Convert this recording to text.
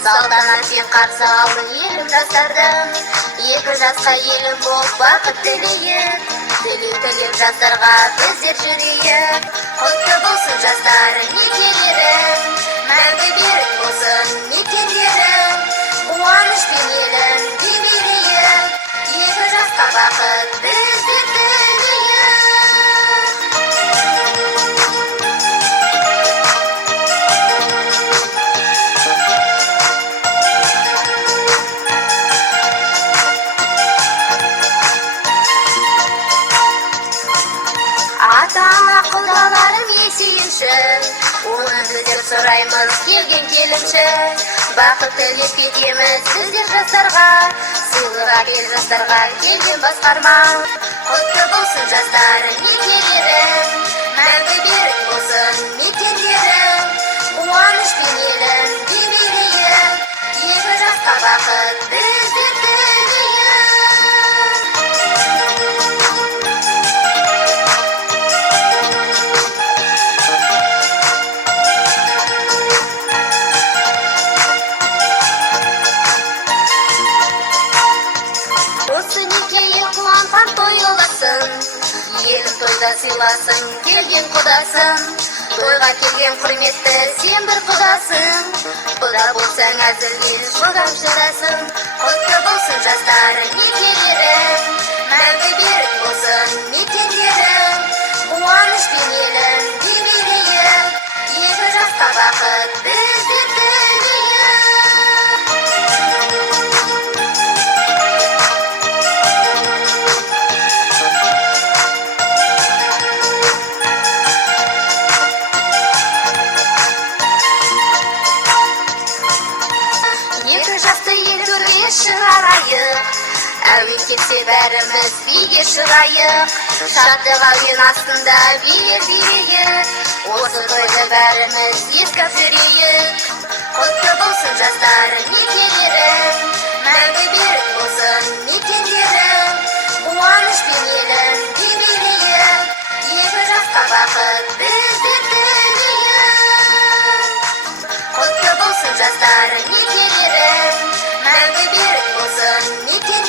Салтанатпен қарсы алды елім жастардың, 2 жасқа елім болып бақыт тілейік. Тілеп жастарға біздер жүрейік. Құтты болсын жастарың некелерің, мәңгі берік болсын мекендерің. Қуанышпен елін билейік, 2 жасқа бақыт біздер тілейік. Құдаларым есейінші, оны біздер сұраймыз келген келінші. Бақыт тілеп кетеміз біздер жастарға, сыйлық әкел жастарға келген басқарма. Құтты болсын жастарың некелерің, мәңгі берік болсын мекендерің. Қуанышпен елін билейік, 2 жасқа бақыт біздер тілейік. Елім тойда сыйласын келген құдасың, тойға келген құрметті сен бір құдасың. Құда болсаң әзірге жылдам шыдасың. Құтты болсын жастарың некелерің, мәңгі берік болсын мекендерің. Қуанышпен елін билейік, 2 жасқа бақыт біздер тілейік. Шығарайық, әуен кетсе бәріміз биге шығайық. Шаттық әуен астында билер билейік, осы тойды бәріміз ескіп жүрейік. Құтты болсын жастарың некелерің, мәңгі берік болсын мекендерің. Қуанышпен елін билейік, 2 жасқа бақыт біздер тілейік. Құтты болсын жастарың некелерің, мәңгі берік болсын мекендерің.